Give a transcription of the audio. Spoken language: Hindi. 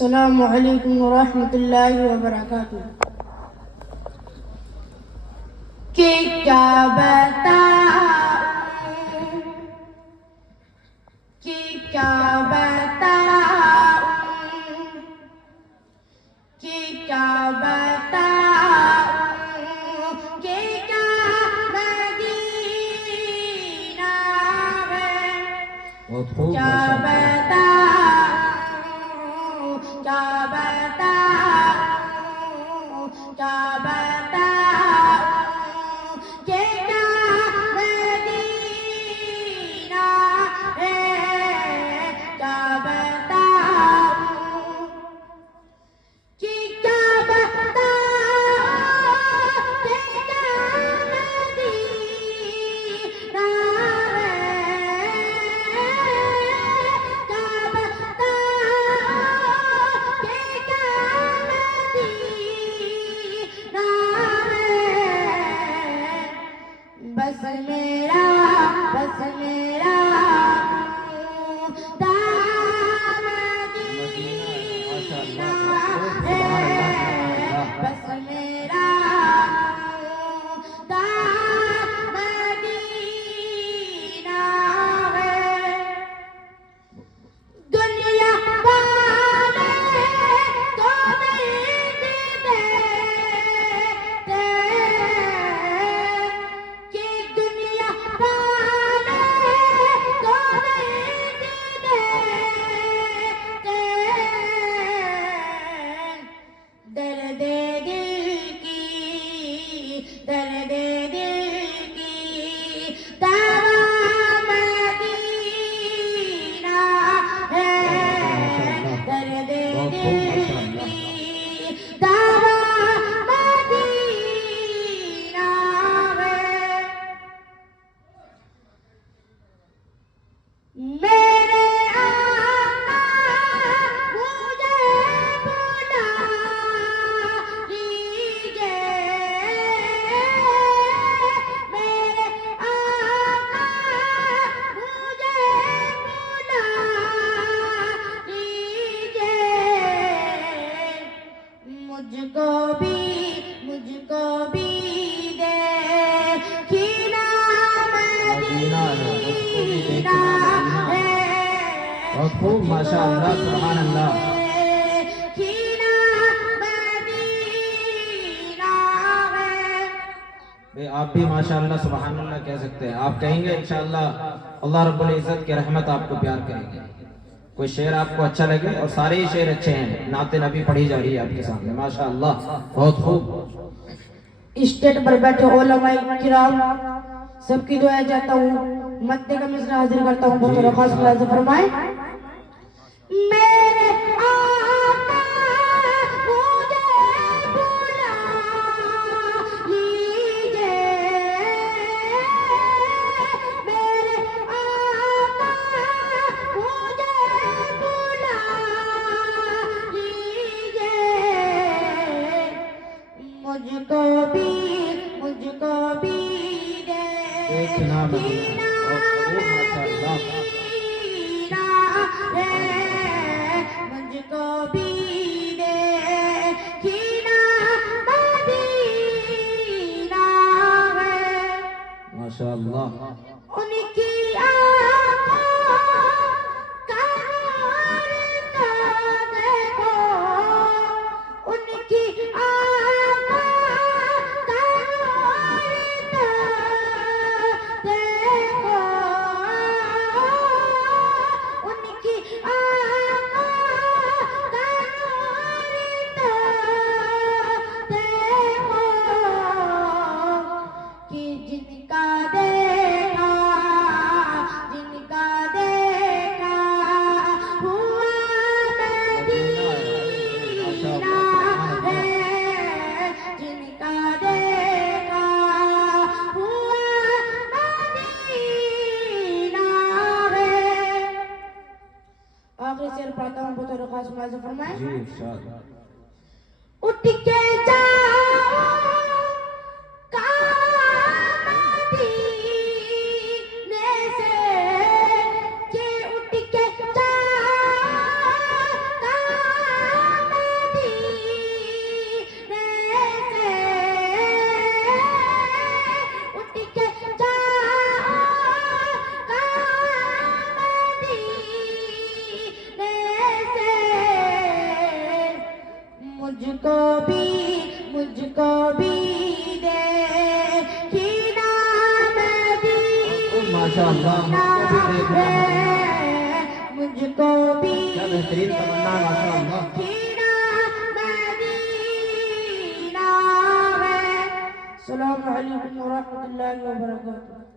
अस्सलामु अलैकुम वरहमतुल्लाहि वबरकातुह। कि क्या बताऊं, कि क्या बताऊं, कि क्या बताऊं, कि क्या मदीना है, क्या बताऊं, क्या बताऊं, क्या बताऊं, कि क्या मदीना है, क्या बताऊं, कि क्या बताऊं, कि क्या मदीना है, क्या बताऊं, कि क्या मदीना है। बस मेरा दामदीना है, बस मेरा दामदीना है। दुनिया वाले तो दर्द देते, कि दुनिया वाले तो दर्द देते, दर्द दिल की, दर्द दिल की दवा मदीना है, दर्द दिल की दवा मदीना है। मेरे आका मुझे बुला लीजिए, मेरे आका मुझे बुला लीजिए, मुझको भी देखना मदीना है, बहुत खूब माशाअल्लाह सुभान अल्लाह। देखना मदीना है। आप भी माशाअल्लाह सुभान अल्लाह कह सकते हैं। आप कहेंगे इंशाअल्लाह अल्लाह रब्बुल इज्जत की रहमत आपको प्यार करेंगे। कोई शेर आपको अच्छा लगे, और सारे ही शेर अच्छे हैं। नाते नबी पढ़ी जा रही है आपके सामने माशाअल्लाह, बहुत खूब। स्टेज पर बैठे उलमाए किराम सबकी दुआ चाहता हूँ, मद्दे का मिसरा हाजिर करता हूँ। बहुत खास मुलाज़ा फरमाए। मेरे आका मुझे बुला लीजिए, मेरे आका मुझे बुला लीजिए, मुझको भी देखना मदीना, बहुत खूब माशाअल्लाह। मदीना है, मुझको भी देखना मदीना है। माशाअल्लाह। उनकी आँखों का नूर तो देखो, उनकी आँखों का नूर तो देखो, उनकी आँखों का नूर तो देखो, कि जिनका देखा हुआ मदीना है, जिनका देखा हुआ मदीना है। आखिरी शेर पढ़ता हूँ, बतौर खास मुलाज़ा फरमाए। जी इरशाद। उठ के जाओ मदीने से, कि उठ के जाओ माशाअल्लाह, मुझको भी देखना है। मुझको भी क्या बेहतरीन तमन्ना है, माशाअल्लाह। देखना मदीना है। अस्सलामु अलैकुम व रहमतुल्लाहि व बरकातुहू।